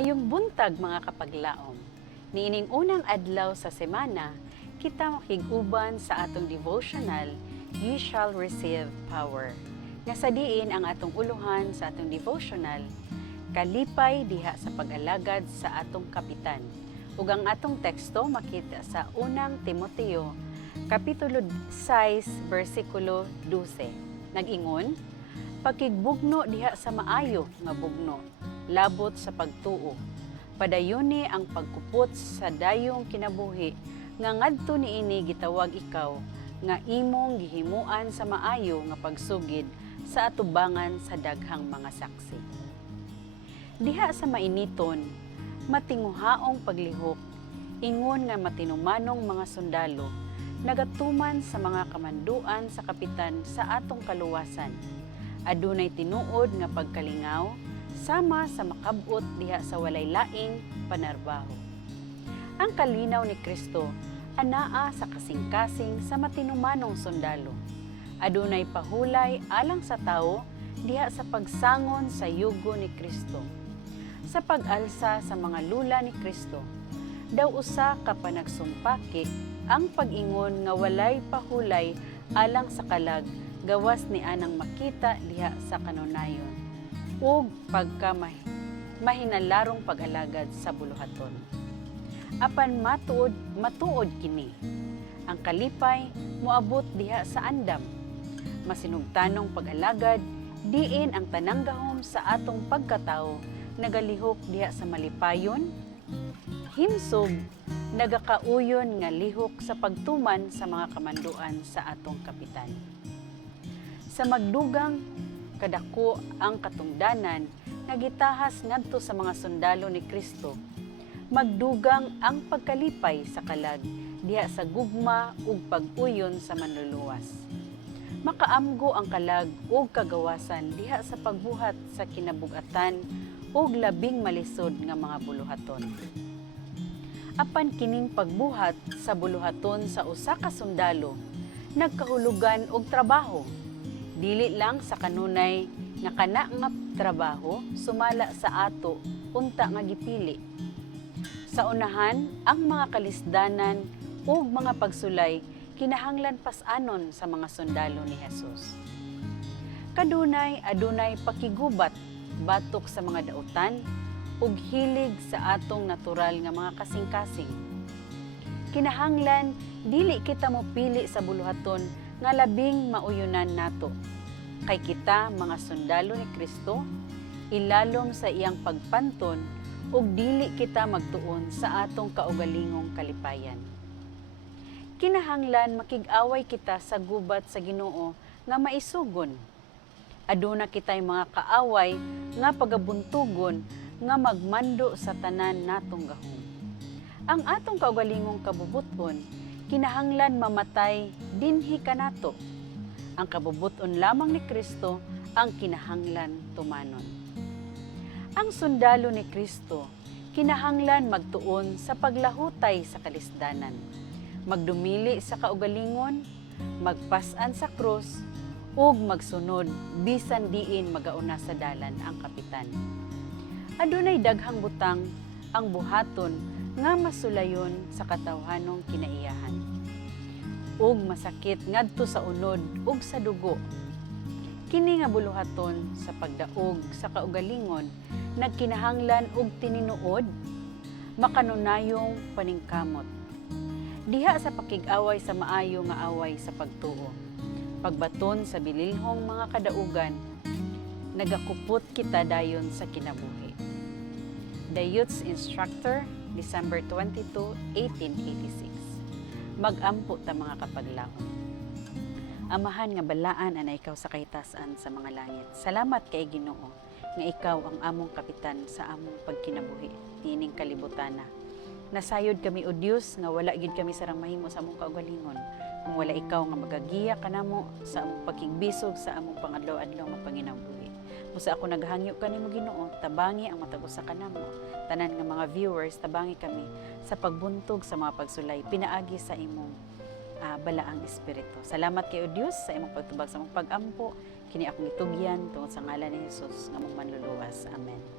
Maayong buntag mga kapaglaom. Niining unang adlaw sa semana, kita makiguban sa atong devotional, You Shall Receive Power. Nga sa diin ang atong uluhan sa atong devotional, kalipay diha sa pag-alagad sa atong kapitan. Ug ang atong teksto makita sa unang Timoteo, Kapitulo 6, versikulo 12. Nag-ingon, pakigbugno diha sa maayo nga bugno, labot sa pagtuo. Padayuni ang pagkupot sa dayong kinabuhi, nga ngadto niini gitawag ikaw, nga imong gihimuan sa maayo nga pagsugid sa atubangan sa daghang mga saksi. Diha sa mainiton, matinguhaong paglihok, ingon nga matinumanong mga sundalo, nagatuman sa mga kamanduan sa kapitan sa atong kaluwasan. Adunay tinuod nga pagkalingaw, sama sa makabot diha sa walay laing panarbaho. Ang kalinaw ni Kristo anaa sa kasing-kasing sa matinumanong sundalo. Adunay pahulay alang sa tao diha sa pagsangon sa yugo ni Kristo. Sa pag-alsa sa mga lula ni Kristo, daw usa ka panagsumpaki ang pag-ingon nga walay pahulay alang sa kalag gawas ni anang makita diha sa kanunayon ug mahinalarong pag-alagad sa buluhaton. Apan matuod kini. Ang kalipay moabot diha sa andam. Masinugtanong pag-alagad diin ang tanang gahom sa atong pagkatao nagalihok diha sa malipayon, himsog, nagakauyon nga lihok sa pagtuman sa mga kamanduan sa atong kapitan. Sa magdugang kadako ang katungdanan nga gitahas ngadto sa mga sundalo ni Kristo, magdugang ang pagkalipay sa kalag diha sa gugma ug pag-uyon sa manluluwas. Makaamgo ang kalag ug kagawasan diha sa pagbuhat sa kinabug-atan ug labing malisod nga mga buluhaton. Apan kining pagbuhat sa buluhaton sa usa ka sundalo, nagkahulugan og trabaho. Dili lang sa kanunay nga kana nga trabaho sumala sa ato unta nga gipili. Sa unahan, ang mga kalisdanan ug mga pagsulay kinahanglan pas-anon sa mga sundalo ni Hesus. Adunay pakigubat batok sa mga dautan ug hilig sa atong natural nga mga kasing-kasing. Kinahanglan dili kita mopili sa buluhaton nga labing mauyunan nato. Kay kita mga sundalo ni Kristo, ilalom sa iyang pagpanton ug dili kita magtuon sa atong kaugalingong kalipayan. Kinahanglan makig-away kita sa gubat sa Ginoo nga maisugon. Aduna kitay mga kaaway nga pagabuntugon nga magmando sa tanan natong gahom. Ang atong kaugalingong kabubuton kinahanglan mamatay dinhi kanato. Ang kabubuton lamang ni Kristo ang kinahanglan tumanon. Ang sundalo ni Kristo kinahanglan magtuon sa paglahutay sa kalisdanan, magdumili sa kaugalingon, magpas-an sa krus, ug magsunod bisan diin magauna sa dalan ang kapitan. Adunay daghang butang ang buhaton nga masulayon sa katawhanong kinaiyahan. Ug masakit ngadto sa unod ug sa dugo. Kini nga buluhaton sa pagdaog sa kaugalingon nagkinahanglan og tininuod, makanunayong paningkamot. Diha sa pakig-away sa maayo nga away sa pagtuo. Pagbaton sa bililhong mga kadaugan, nagakupot kita dayon sa kinabuhi. The Youth's Instructor, December 22, 1886. Mag-ampo ta mga kapaglaom. Amahan nga balaan ana ikaw sa kahitasan sa mga langit. Salamat kay Ginoo nga ikaw ang among kapitan sa among pagkinabuhi nining kalibutana. Nasayod kami o Dios nga wala gid kami sarang mahimo sa among kaugalingon. Kung wala ikaw nga magagiya kanamo sa among pakigbisog sa among pangadlaw-adlaw nga panginabuhi. Busa ako naghangyo kanimo Ginoo, tabangi ang matag usa kanamo. Tanan nga mga viewers, tabangi kami sa pagbuntog sa mga pagsulay, pinaagi sa imong balaang espiritu. Salamat kay Dios sa imong pagtubag sa among pag-ampo. Kini akong itugyan tungod sa ngalan ni Hesus nga among manluluwas. Amen.